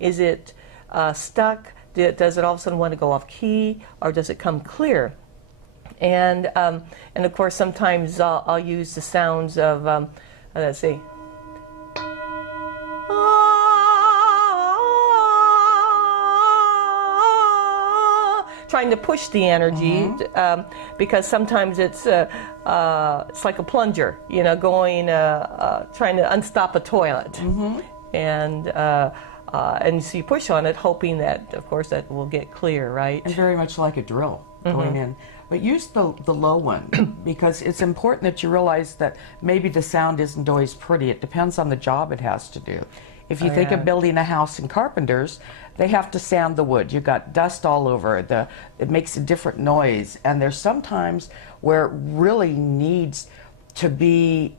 Is it stuck? Does it all of a sudden want to go off key, or does it come clear? And of course, sometimes I'll use the sounds of let's see. Trying to push the energy, because sometimes it's like a plunger, you know, going trying to unstop a toilet, and so you push on it, hoping that, of course, that will get clear, right? And very much like a drill going in. But use the low one, because it's important that you realize that maybe the sound isn't always pretty. It depends on the job it has to do. If you think of building a house in carpenters, they have to sand the wood. You got dust all over. It makes a different noise. And there's sometimes where it really needs to be,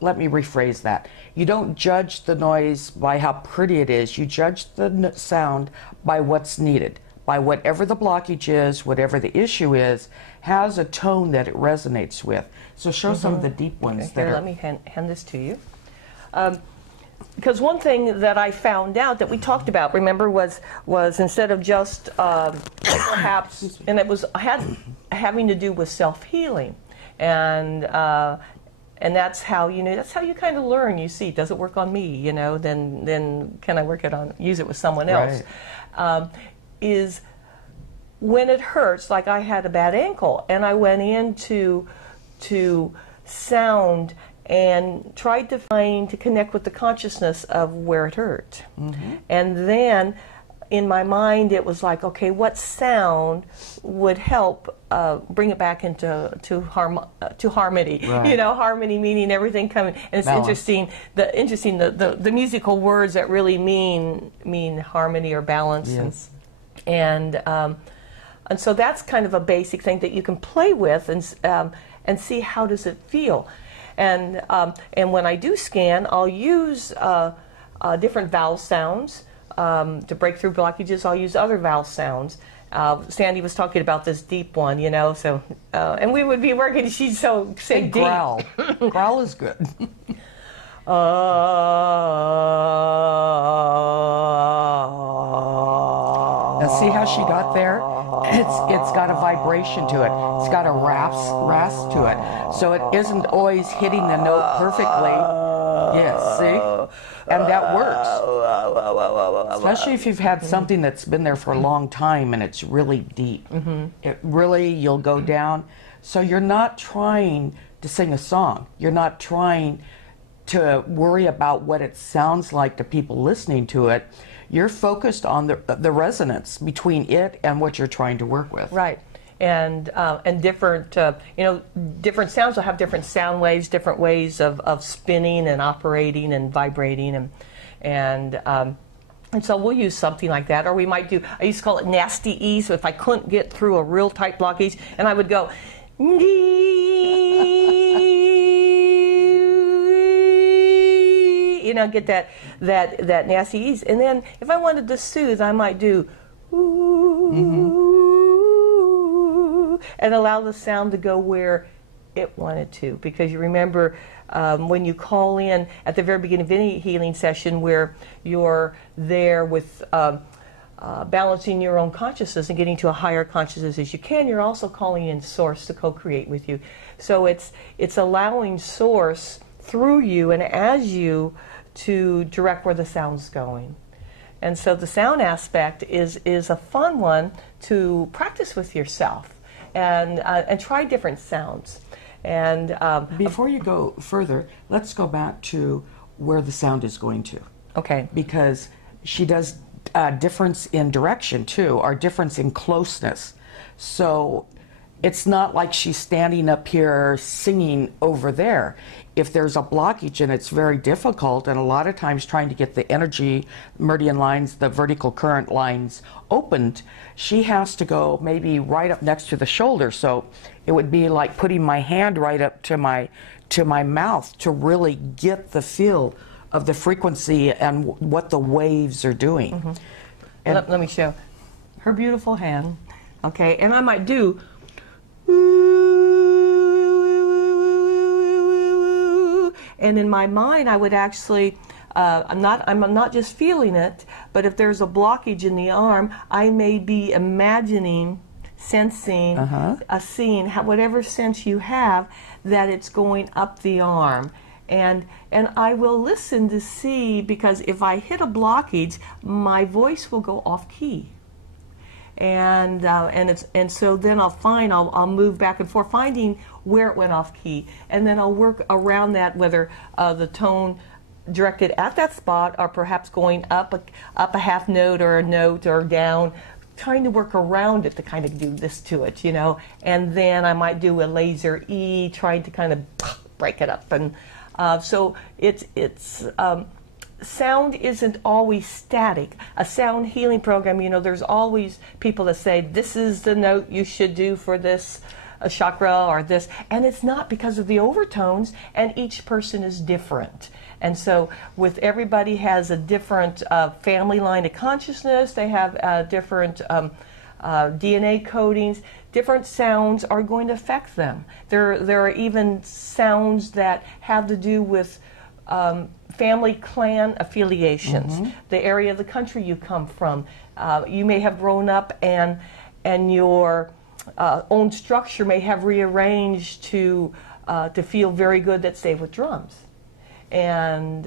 let me rephrase that. You don't judge the noise by how pretty it is. You judge the sound by what's needed, by whatever the blockage is, whatever the issue is, has a tone that it resonates with. So show some of the deep ones. Here, let me hand this to you. Because one thing that I found out that we talked about, remember, was instead of just perhaps, and it was having to do with self-healing, and that's how that's how you kind of learn. You see, does it work on me? You know, then can I use it with someone else? Right. Is when it hurts, like I had a bad ankle, and I went into sound and tried to connect with the consciousness of where it hurt. And then in my mind it was like, okay, what sound would help bring it back into harmony? Right. You know, harmony meaning everything coming. And it's interesting the musical words that really mean harmony or balance. Yes. And so that's kind of a basic thing that you can play with and see how does it feel. And when I do scan, I'll use different vowel sounds to break through blockages. I'll use other vowel sounds. Sandy was talking about this deep one, you know. So and we would be working. She'd say deep. Growl. Growl is good. Now see how she got there? It's got a vibration to it. It's got a rasp to it. So it isn't always hitting the note perfectly. Yes, see? And that works. Especially if you've had something that's been there for a long time and it's really deep. It really, you'll go down. So you're not trying to sing a song. You're not trying to worry about what it sounds like to people listening to it. You're focused on the resonance between it and what you're trying to work with. Right. And different, different sounds will have different sound waves, different ways of spinning and operating and vibrating, and so we'll use something like that, or we might do. I used to call it nasty E. So if I couldn't get through a real tight blockage, and I would go, get that nasty ease. And then if I wanted to soothe, I might do and allow the sound to go where it wanted to. Because you remember when you call in at the very beginning of any healing session where you're there with balancing your own consciousness and getting to a higher consciousness as you can, you're also calling in Source to co-create with you. So it's allowing Source through you and as you to direct where the sound's going. And so the sound aspect is a fun one to practice with yourself and try different sounds. And before you go further, let's go back to where the sound is going to. Okay. Because she does difference in direction too, or difference in closeness. So it's not like she's standing up here singing over there. If there's a blockage and it's very difficult, and a lot of times trying to get the energy meridian lines, the vertical current lines opened, she has to go maybe right up next to the shoulder. So it would be like putting my hand right up to my mouth to really get the feel of the frequency and what the waves are doing. And let me show her beautiful hand. Okay, and I might do and in my mind I would actually I'm not just feeling it, But if there's a blockage in the arm, I may be imagining, sensing, seeing, whatever sense you have, that it's going up the arm. And I will listen to see, because if I hit a blockage, my voice will go off key. And so then I'll move back and forth, finding where it went off key, and then I'll work around that, whether the tone directed at that spot, or perhaps going up a half note or a note, or down, trying to work around it to kind of do this to it, you know. And then I might do a laser E, trying to kind of break it up. And so sound isn't always static. A sound healing program, you know, there's always people that say, this is the note you should do for this chakra or this, and it's not, because of the overtones, and each person is different. And so with everybody has a different family line of consciousness, they have different DNA codings, different sounds are going to affect them. There are even sounds that have to do with family clan affiliations, the area of the country you come from. You may have grown up and your own structure may have rearranged to feel very good, that say with drums. And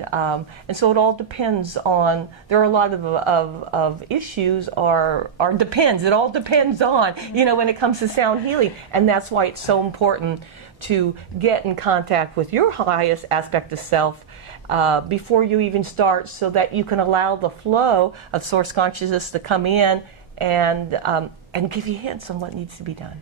so it all depends on, there are a lot of issues or depends, it all depends on, you know, when it comes to sound healing. And that's why it's so important to get in contact with your highest aspect of self before you even start, so that you can allow the flow of source consciousness to come in and give you hints on what needs to be done.